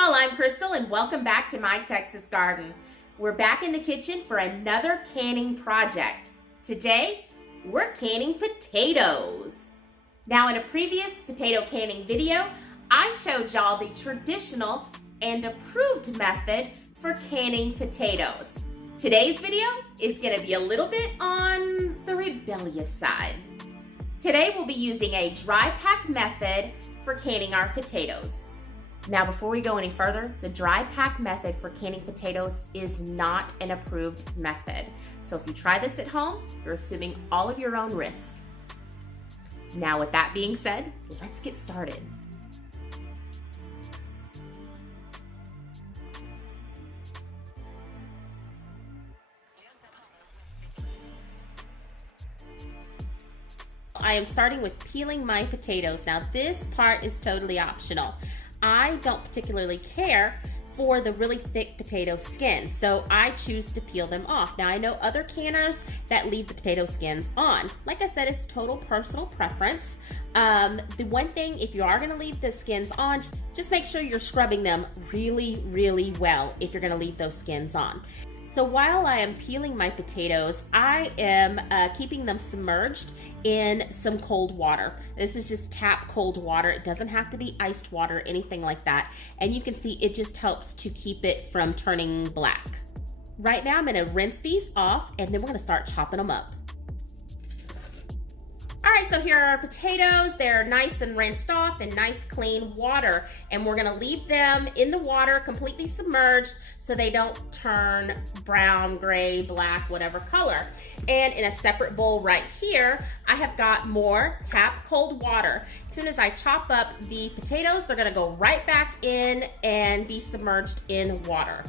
y'all, I'm Krystal and welcome back to My Texas Garden. We're back in the kitchen for another canning project. Today, we're canning potatoes. Now in a previous potato canning video, I showed y'all the traditional and approved method for canning potatoes. Today's video is gonna be a little bit on the rebellious side. Today we'll be using a dry pack method for canning our potatoes. Now, before we go any further, the dry pack method for canning potatoes is not an approved method. So if you try this at home, you're assuming all of your own risk. Now, with that being said, let's get started. I am starting with peeling my potatoes. Now, this part is totally optional. I don't particularly care for the really thick potato skins, so I choose to peel them off. Now, I know other canners that leave the potato skins on. Like I said, it's total personal preference. The one thing, if you are gonna leave the skins on, just make sure you're scrubbing them really, really well if you're gonna leave those skins on. So while I am peeling my potatoes, I am keeping them submerged in some cold water. This is just tap cold water. It doesn't have to be iced water, anything like that. And you can see it just helps to keep it from turning black. Right now I'm gonna rinse these off and then we're gonna start chopping them up. All right, so here are our potatoes. They're nice and rinsed off in nice clean water. And we're gonna leave them in the water completely submerged so they don't turn brown, gray, black, whatever color. And in a separate bowl right here, I have got more tap cold water. As soon as I chop up the potatoes, they're gonna go right back in and be submerged in water.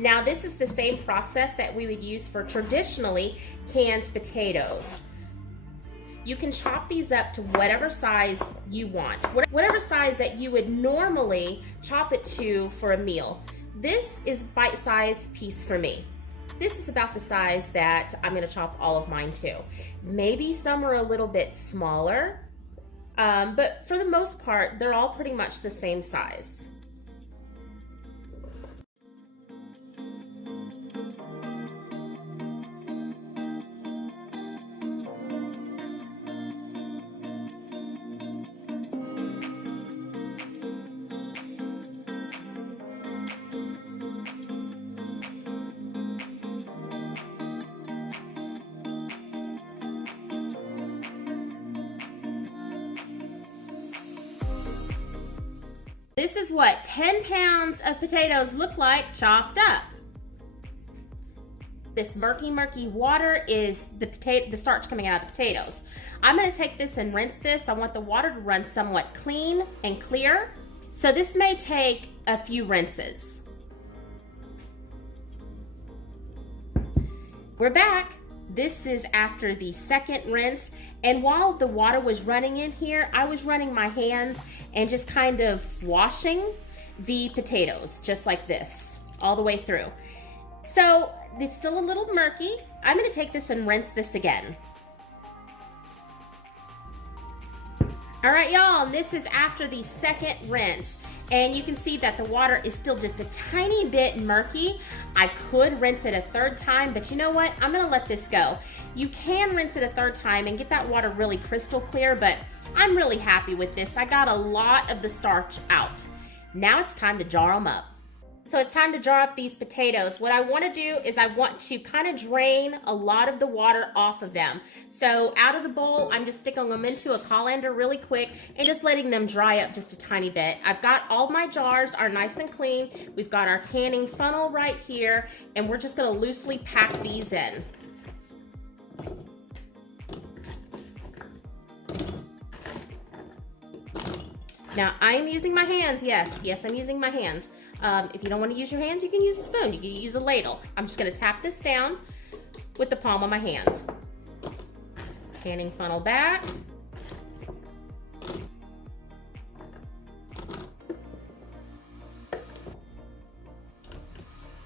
Now, this is the same process that we would use for traditionally canned potatoes. You can chop these up to whatever size you want, whatever size that you would normally chop it to for a meal. This is bite-sized piece for me. This is about the size that I'm gonna chop all of mine to. Maybe some are a little bit smaller, but for the most part, they're all pretty much the same size. This is what 10 pounds of potatoes look like chopped up. This murky water is the starch coming out of the potatoes. I'm gonna take this and rinse this. I want the water to run somewhat clean and clear. So this may take a few rinses. We're back. This is after the second rinse, and while the water was running in here, I was running my hands and just kind of washing the potatoes, just like this, all the way through. So it's still a little murky. I'm gonna take this and rinse this again. All right, y'all, this is after the second rinse. And you can see that the water is still just a tiny bit murky. I could rinse it a third time, but you know what? I'm gonna let this go. You can rinse it a third time and get that water really crystal clear, but I'm really happy with this. I got a lot of the starch out. Now it's time to jar them up. So it's time to jar up these potatoes. What I wanna do is I want to kind of drain a lot of the water off of them. So out of the bowl, I'm just sticking them into a colander really quick and just letting them dry up just a tiny bit. I've got all my jars are nice and clean. We've got our canning funnel right here, and we're just gonna loosely pack these in. Now, I'm using my hands, yes, I'm using my hands. If you don't want to use your hands, you can use a spoon, you can use a ladle. I'm just gonna tap this down with the palm of my hand. Canning funnel back.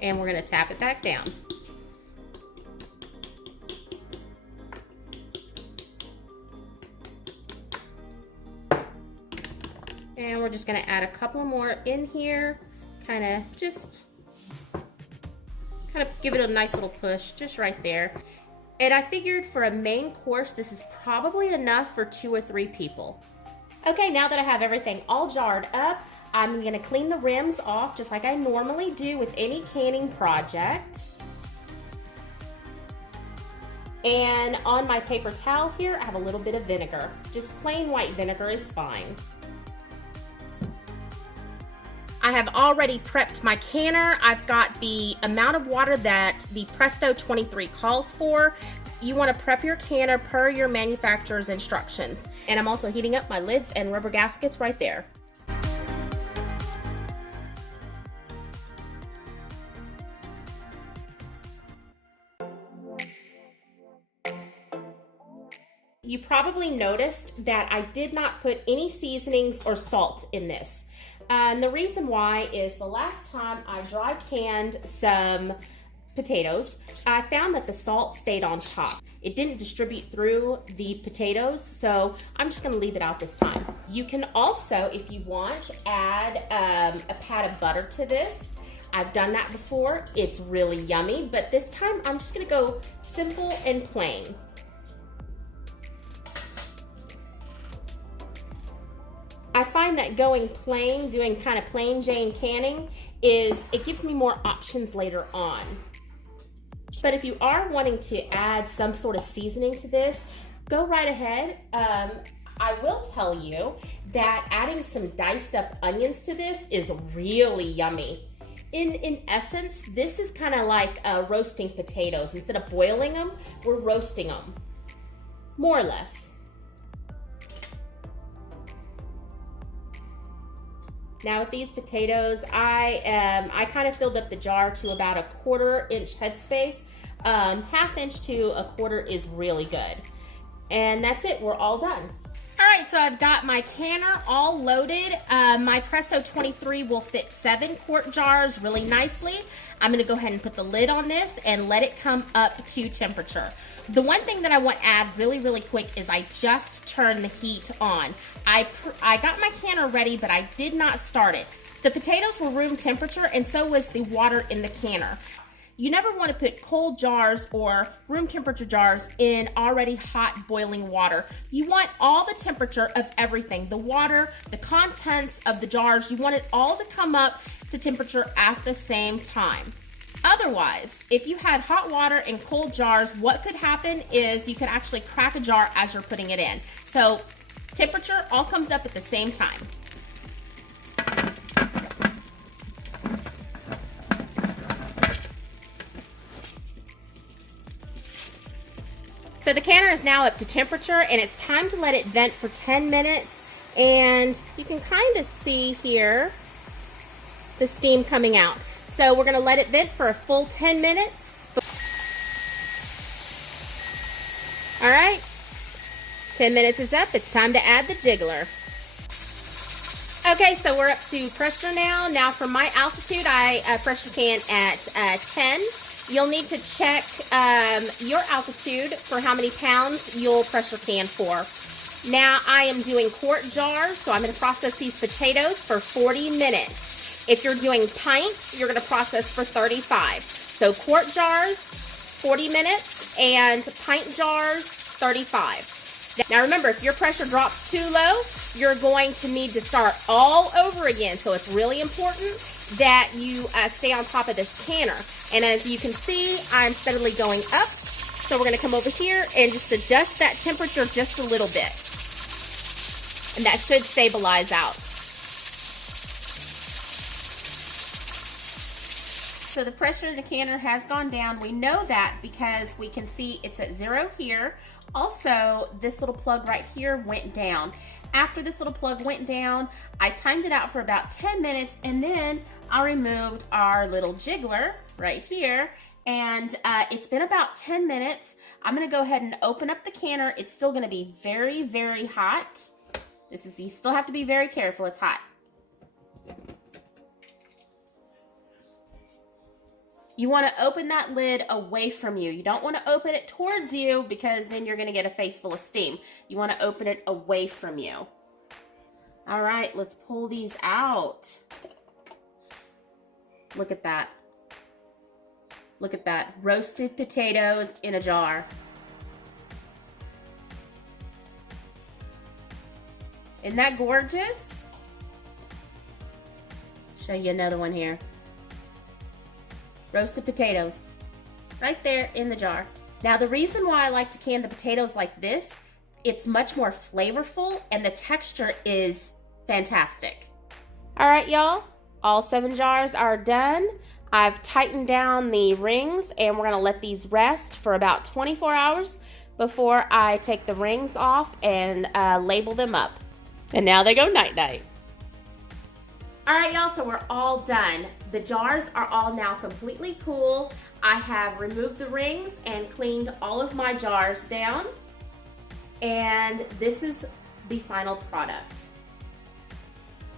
And we're gonna tap it back down. And we're just gonna add a couple more in here, kind of give it a nice little push, just right there. And I figured for a main course, this is probably enough for 2 or 3 people. Okay, now that I have everything all jarred up, I'm gonna clean the rims off just like I normally do with any canning project. And on my paper towel here, I have a little bit of vinegar. Just plain white vinegar is fine. I have already prepped my canner. I've got the amount of water that the Presto 23 calls for. You want to prep your canner per your manufacturer's instructions. And I'm also heating up my lids and rubber gaskets right there. You probably noticed that I did not put any seasonings or salt in this. And the reason why is the last time I dry canned some potatoes, I found that the salt stayed on top. It didn't distribute through the potatoes, so I'm just gonna leave it out this time. You can also, if you want, add a pat of butter to this. I've done that before. It's really yummy, but this time I'm just gonna go simple and plain. I find that going plain, doing kind of plain Jane canning, it gives me more options later on. But if you are wanting to add some sort of seasoning to this, go right ahead. I will tell you that adding some diced up onions to this is really yummy. In essence, this is kind of like roasting potatoes. Instead of boiling them, we're roasting them, more or less. Now with these potatoes, I kind of filled up the jar to about a 1/4 inch headspace. 1/2 inch to a 1/4 is really good. And that's it, we're all done. All right, so I've got my canner all loaded. My Presto 23 will fit 7 quart jars really nicely. I'm gonna go ahead and put the lid on this and let it come up to temperature. The one thing that I want to add really quick is I just turned the heat on. I got my canner ready, but I did not start it. The potatoes were room temperature and so was the water in the canner. You never want to put cold jars or room temperature jars in already hot boiling water. You want all the temperature of everything, the water, the contents of the jars, you want it all to come up to temperature at the same time. Otherwise, if you had hot water in cold jars, what could happen is you could actually crack a jar as you're putting it in. So temperature all comes up at the same time. So the canner is now up to temperature and it's time to let it vent for 10 minutes. And you can kind of see here the steam coming out. So we're gonna let it vent for a full 10 minutes. All right, 10 minutes is up. It's time to add the jiggler. Okay, so we're up to pressure now. Now for my altitude, I pressure can at 10. You'll need to check your altitude for how many pounds you'll pressure can for. Now I am doing quart jars, so I'm gonna process these potatoes for 40 minutes. If you're doing pints, you're gonna process for 35. So quart jars, 40 minutes, and pint jars, 35. Now remember, if your pressure drops too low, you're going to need to start all over again. So it's really important that you stay on top of this canner. And as you can see, I'm steadily going up. So we're gonna come over here and just adjust that temperature just a little bit. And that should stabilize out. So the pressure of the canner has gone down. We know that because we can see it's at 0 here. Also, this little plug right here went down. After this little plug went down, I timed it out for about 10 minutes and then I removed our little jiggler right here. And it's been about 10 minutes. I'm gonna go ahead and open up the canner. It's still gonna be very hot. You still have to be very careful, it's hot. You want to open that lid away from you. You don't want to open it towards you because then you're going to get a face full of steam. You want to open it away from you. All right, let's pull these out. Look at that. Look at that. Roasted potatoes in a jar. Isn't that gorgeous? Show you another one here. Roasted potatoes. Right there in the jar. Now the reason why I like to can the potatoes like this, it's much more flavorful and the texture is fantastic. All right, y'all. All 7 jars are done. I've tightened down the rings and we're gonna let these rest for about 24 hours before I take the rings off and label them up. And now they go night-night. All right, y'all, so we're all done. The jars are all now completely cool. I have removed the rings and cleaned all of my jars down. And this is the final product.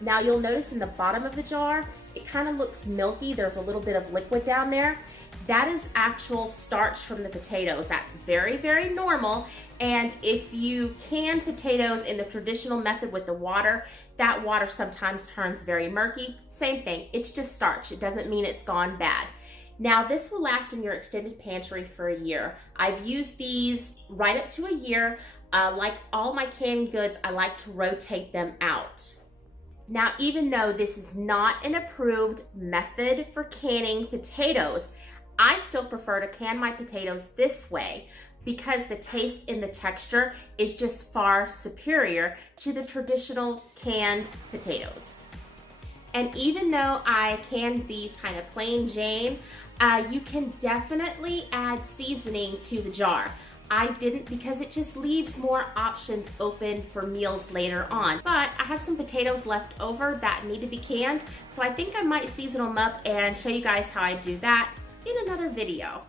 Now you'll notice in the bottom of the jar, it kind of looks milky. There's a little bit of liquid down there. That is actual starch from the potatoes. That's very, very normal. And if you can potatoes in the traditional method with the water, that water sometimes turns very murky. Same thing, it's just starch. It doesn't mean it's gone bad. Now this will last in your extended pantry for a year. I've used these right up to a year. Like all my canned goods, I like to rotate them out. Now, even though this is not an approved method for canning potatoes, I still prefer to can my potatoes this way because the taste and the texture is just far superior to the traditional canned potatoes. And even though I canned these kind of plain Jane, you can definitely add seasoning to the jar. I didn't because it just leaves more options open for meals later on. But I have some potatoes left over that need to be canned, so I think I might season them up and show you guys how I do that in another video.